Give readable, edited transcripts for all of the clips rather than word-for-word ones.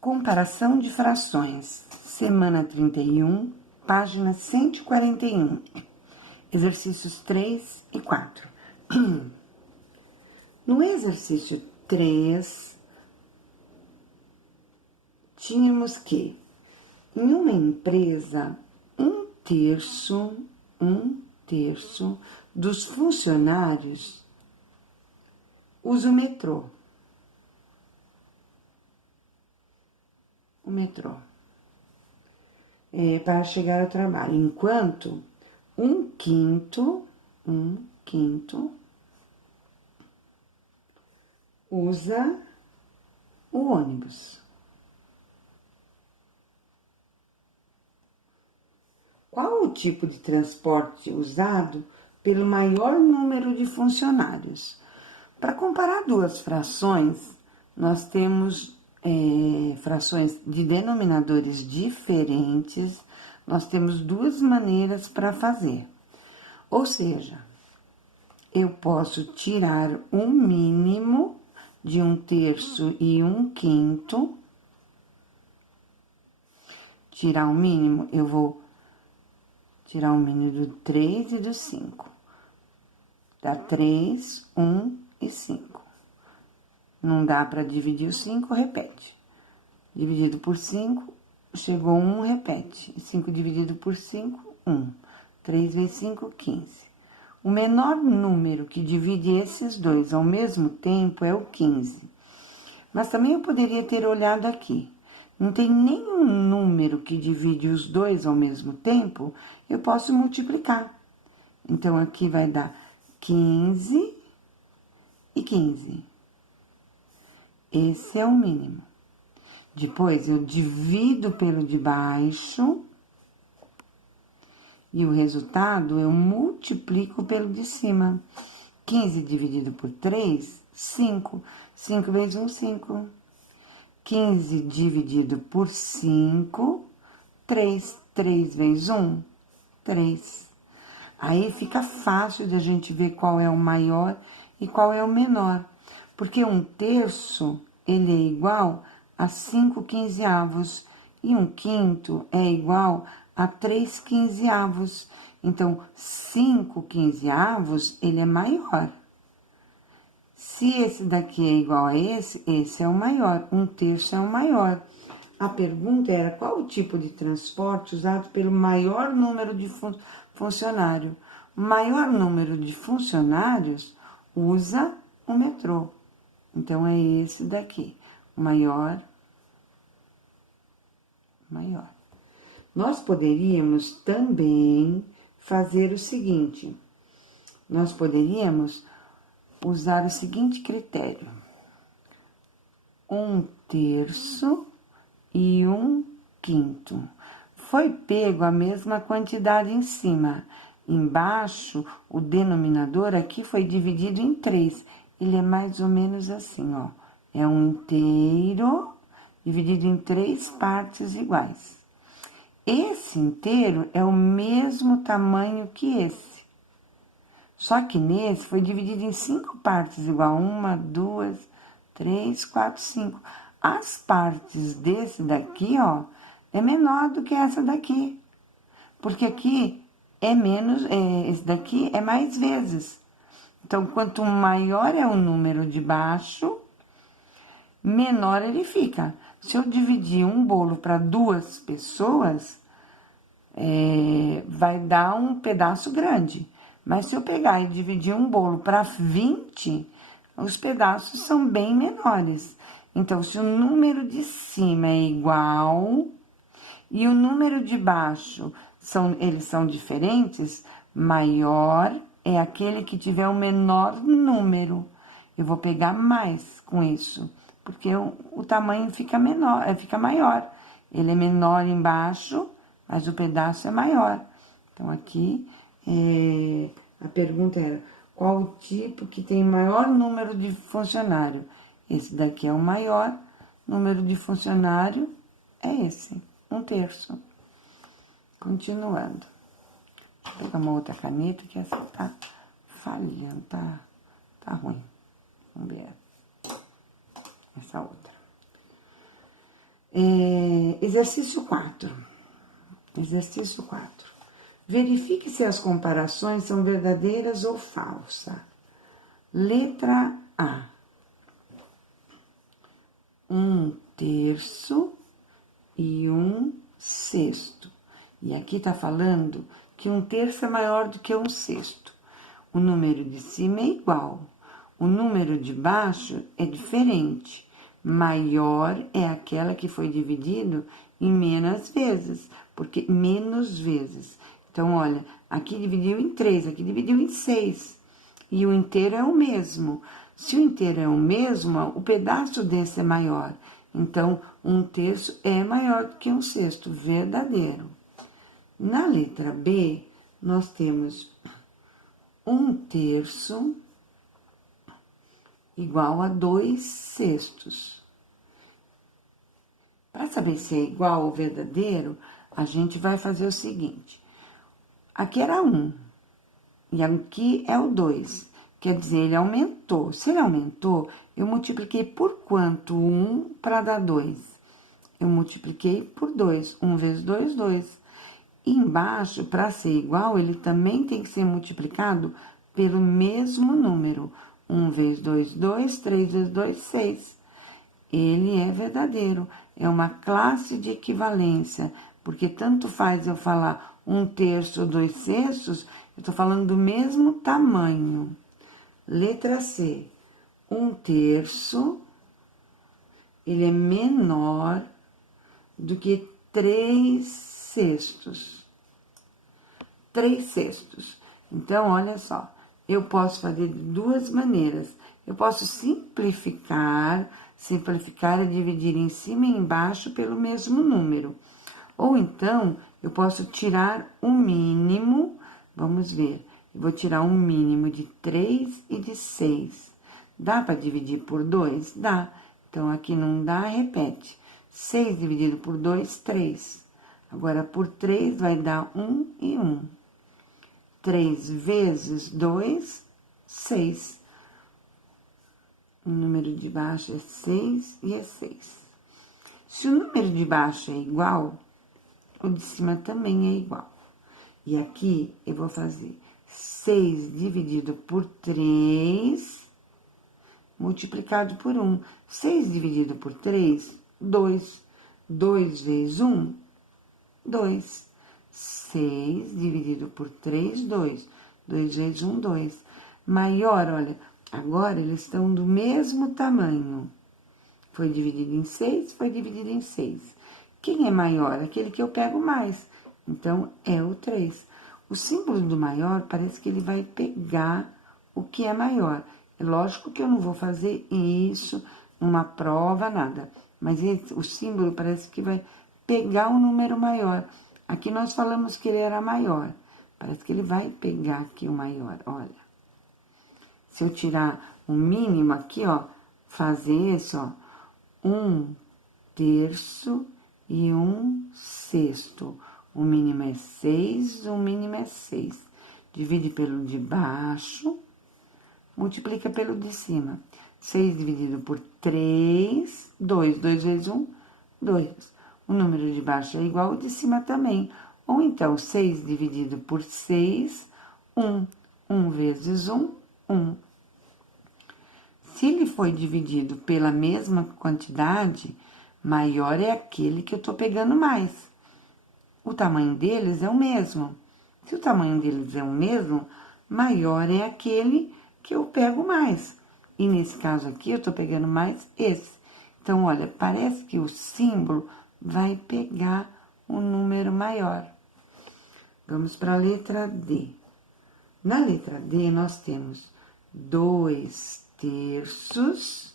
Comparação de frações, semana 31, página 141, exercícios 3 e 4. No exercício 3, tínhamos que, em uma empresa, um terço dos funcionários usa o metrô. Para chegar ao trabalho, enquanto um quinto usa o ônibus. Qual o tipo de transporte usado pelo maior número de funcionários? Para comparar duas frações, nós temos frações de denominadores diferentes, nós temos duas maneiras para fazer. Ou seja, eu posso tirar um mínimo de um terço e um quinto. Tirar o mínimo, eu vou tirar o mínimo do 3 e do 5. Dá 3, 1 e 5. Não dá para dividir o 5, repete. Dividido por 5, chegou 1, repete. 5 dividido por 5, 1. 3 vezes 5, 15. O menor número que divide esses dois ao mesmo tempo é o 15. Mas também eu poderia ter olhado aqui. Não tem nenhum número que divide os dois ao mesmo tempo, eu posso multiplicar. Então, aqui vai dar 15 e 15. Esse é o mínimo. Depois, eu divido pelo de baixo e o resultado eu multiplico pelo de cima. 15 dividido por 3, 5. 5 vezes 1, 5. 15 dividido por 5, 3. 3 vezes 1, 3. Aí fica fácil da gente ver qual é o maior e qual é o menor. Porque um terço, ele é igual a 5 quinzeavos. E um quinto é igual a 3 quinzeavos. Então, 5 quinzeavos, ele é maior. Se esse daqui é igual a esse é o maior. Um terço é o maior. A pergunta era qual o tipo de transporte usado pelo maior número de funcionários. O maior número de funcionários usa o metrô. Então, é esse daqui, o maior. Nós poderíamos também fazer o seguinte. Nós poderíamos usar o seguinte critério. Um terço e um quinto. Foi pego a mesma quantidade em cima. Embaixo, o denominador aqui foi dividido em 3. Ele é mais ou menos assim, ó. É um inteiro dividido em 3 partes iguais. Esse inteiro é o mesmo tamanho que esse. Só que nesse foi dividido em 5 partes igual. 1, 2, 3, 4, 5. As partes desse daqui, ó, é menor do que essa daqui. Porque aqui é menos, esse daqui é mais vezes. Então, quanto maior é o número de baixo, menor ele fica. Se eu dividir um bolo para 2 pessoas, vai dar um pedaço grande. Mas se eu pegar e dividir um bolo para 20, os pedaços são bem menores. Então, se o número de cima é igual e o número de baixo eles são diferentes, maior é aquele que tiver o menor número. Eu vou pegar mais com isso, porque o tamanho fica maior. Ele é menor embaixo, mas o pedaço é maior. Então, aqui, a pergunta era, qual o tipo que tem maior número de funcionário? Esse daqui é o maior, número de funcionário é esse, um terço. Continuando. Deixa eu pegar uma outra caneta, que essa tá falhando, tá ruim. Vamos ver essa outra. Exercício 4. Exercício 4. Verifique se as comparações são verdadeiras ou falsas. Letra A. 1/3 e 1/6. E aqui está falando que 1/3 é maior do que 1/6. O número de cima é igual. O número de baixo é diferente. Maior é aquela que foi dividido em menos vezes, porque menos vezes. Então, olha, aqui dividiu em 3, aqui dividiu em 6. E o inteiro é o mesmo. Se o inteiro é o mesmo, o pedaço desse é maior. Então, 1/3 é maior do que 1/6, verdadeiro. Na letra B, nós temos 1/3 igual a 2/6. Para saber se é igual ou verdadeiro, a gente vai fazer o seguinte. Aqui era 1, e aqui é o 2. Quer dizer, ele aumentou. Se ele aumentou, eu multipliquei por quanto? 1 para dar 2. Eu multipliquei por 2. 1 vezes 2, 2. E embaixo, para ser igual, ele também tem que ser multiplicado pelo mesmo número. 1 vezes 2, 2. 3 vezes 2, 6. Ele é verdadeiro. É uma classe de equivalência. Porque tanto faz eu falar 1/3 ou 2/6, eu estou falando do mesmo tamanho. Letra C. 1/3, ele é menor do que 3/6. 3/6. Então, olha só, eu posso fazer de duas maneiras. Eu posso simplificar é dividir em cima e embaixo pelo mesmo número. Ou então, eu posso tirar o mínimo, vamos ver, eu vou tirar um mínimo de 3 e de 6. Dá para dividir por 2? Dá. Então, aqui não dá, repete. 6 dividido por 2, 3. Agora, por 3 vai dar 1 e 1. 3 vezes 2, 6. O número de baixo é 6 e é 6. Se o número de baixo é igual, o de cima também é igual. E aqui eu vou fazer 6 dividido por 3, multiplicado por 1. 6 dividido por 3, 2. 2 vezes 1, 2. 6 dividido por 3, 2. 2 vezes 1, 2. Maior, olha, agora eles estão do mesmo tamanho. Foi dividido em 6, foi dividido em 6. Quem é maior? Aquele que eu pego mais. Então, é o 3. O símbolo do maior parece que ele vai pegar o que é maior. É lógico que eu não vou fazer isso numa prova, nada. Mas o símbolo parece que vai pegar o número maior. Aqui nós falamos que ele era maior. Parece que ele vai pegar aqui o maior, olha. Se eu tirar o mínimo aqui, ó, fazer isso, ó. 1/3 e 1/6. O mínimo é 6, o mínimo é 6. Divide pelo de baixo, multiplica pelo de cima. 6 dividido por 3, 2. 2 vezes 1, 2. O número de baixo é igual ao de cima também. Ou então, 6 dividido por 6, 1. 1 vezes 1, 1. Se ele foi dividido pela mesma quantidade, maior é aquele que eu tô pegando mais. O tamanho deles é o mesmo. Se o tamanho deles é o mesmo, maior é aquele que eu pego mais. E nesse caso aqui, eu tô pegando mais esse. Então, olha, parece que o símbolo vai pegar um número maior. Vamos para a letra D. Na letra D, nós temos 2/3.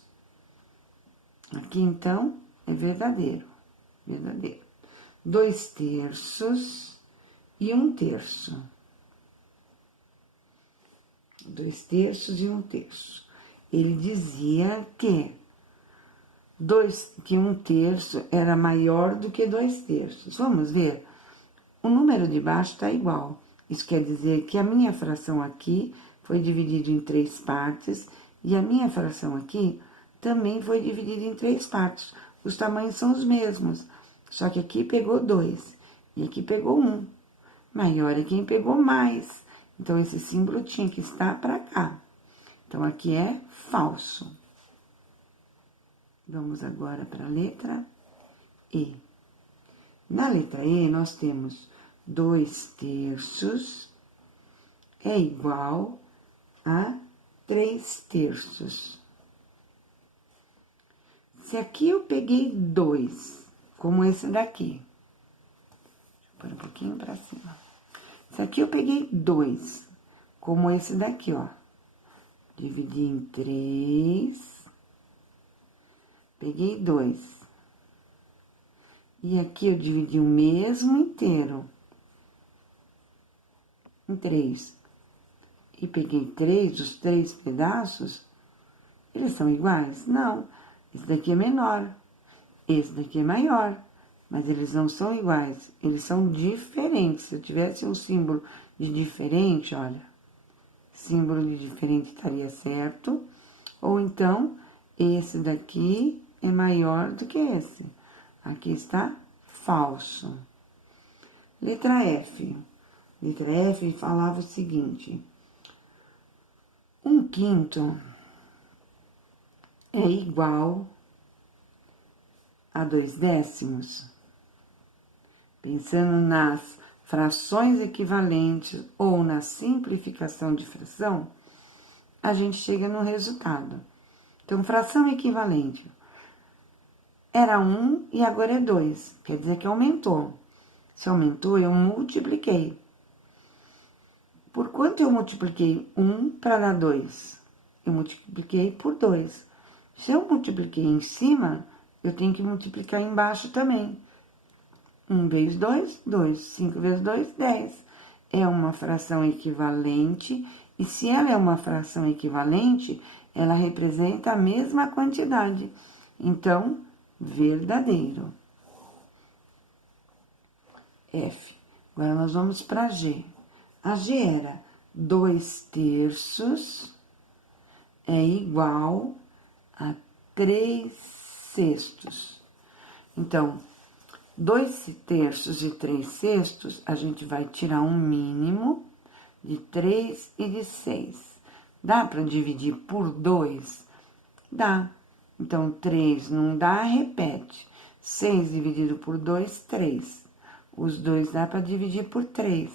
Aqui, então, é verdadeiro. Verdadeiro. 2/3 e 1/3. 2/3 e 1/3. Ele dizia que 1/3 era maior do que 2/3. Vamos ver? O número de baixo está igual. Isso quer dizer que a minha fração aqui foi dividida em 3 partes e a minha fração aqui também foi dividida em 3 partes. os tamanhos são os mesmos. Só que aqui pegou 2 e aqui pegou 1. Maior é quem pegou mais. Então, esse símbolo tinha que estar para cá. Então, aqui é falso. Vamos agora para a letra E. Na letra E, nós temos 2/3 é igual a 3/3. Se aqui eu peguei 2, como esse daqui, deixa eu pôr um pouquinho para cima. Se aqui eu peguei 2, como esse daqui, ó, dividi em 3, peguei 2. E aqui eu dividi o mesmo inteiro em 3. E peguei 3, os 3 pedaços, eles são iguais? Não. Esse daqui é menor, esse daqui é maior, mas eles não são iguais, eles são diferentes. Se eu tivesse um símbolo de diferente, olha, símbolo de diferente estaria certo, ou então, esse daqui é maior do que esse. Aqui está falso. Letra F. Letra F falava o seguinte: 1/5 é igual a 2/10. Pensando nas frações equivalentes ou na simplificação de fração, a gente chega no resultado. Então, fração equivalente era 1 e agora é 2, quer dizer que aumentou. Se aumentou, eu multipliquei. Por quanto eu multipliquei 1 para dar 2? Eu multipliquei por 2. Se eu multipliquei em cima, eu tenho que multiplicar embaixo também. 1 vezes 2, 2. 5 vezes 2, 10. É uma fração equivalente, e se ela é uma fração equivalente, ela representa a mesma quantidade. Então, verdadeiro. F. Agora, nós vamos para G. A G era 2/3 é igual a 3/6. Então, 2/3 e 3/6, a gente vai tirar um mínimo de 3 e de 6. Dá para dividir por 2? Dá. Então, 3 não dá, repete. 6 dividido por 2, 3. Os 2 dá para dividir por 3.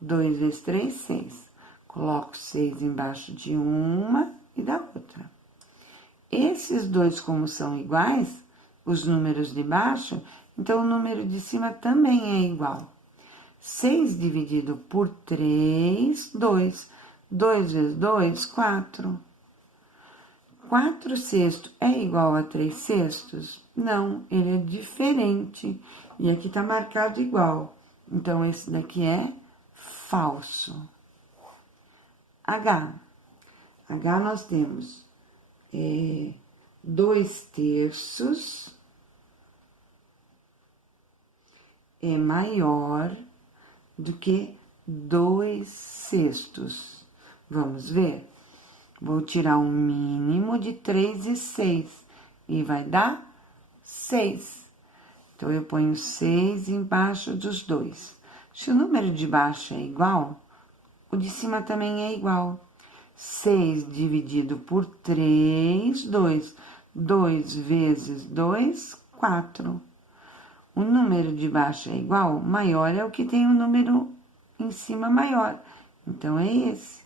2 vezes 3, 6. Coloco 6 embaixo de uma e da outra. Esses dois, como são iguais, os números de baixo, então o número de cima também é igual. 6 dividido por 3, 2. 2 vezes 2, 4. 4/6 é igual a 3/6? Não, ele é diferente. E aqui tá marcado igual. Então, esse daqui é falso. H. H nós temos 2/3 é maior do que 2/6. Vamos ver? Vou tirar um mínimo de 3 e 6 e vai dar 6. Então, eu ponho 6 embaixo dos 2. Se o número de baixo é igual, o de cima também é igual. 6 dividido por 3, 2. 2 vezes 2, 4. O número de baixo é igual, maior é o que tem o número em cima maior. Então, é esse.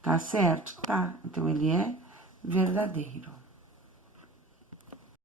Tá certo? Tá. Então, ele é verdadeiro.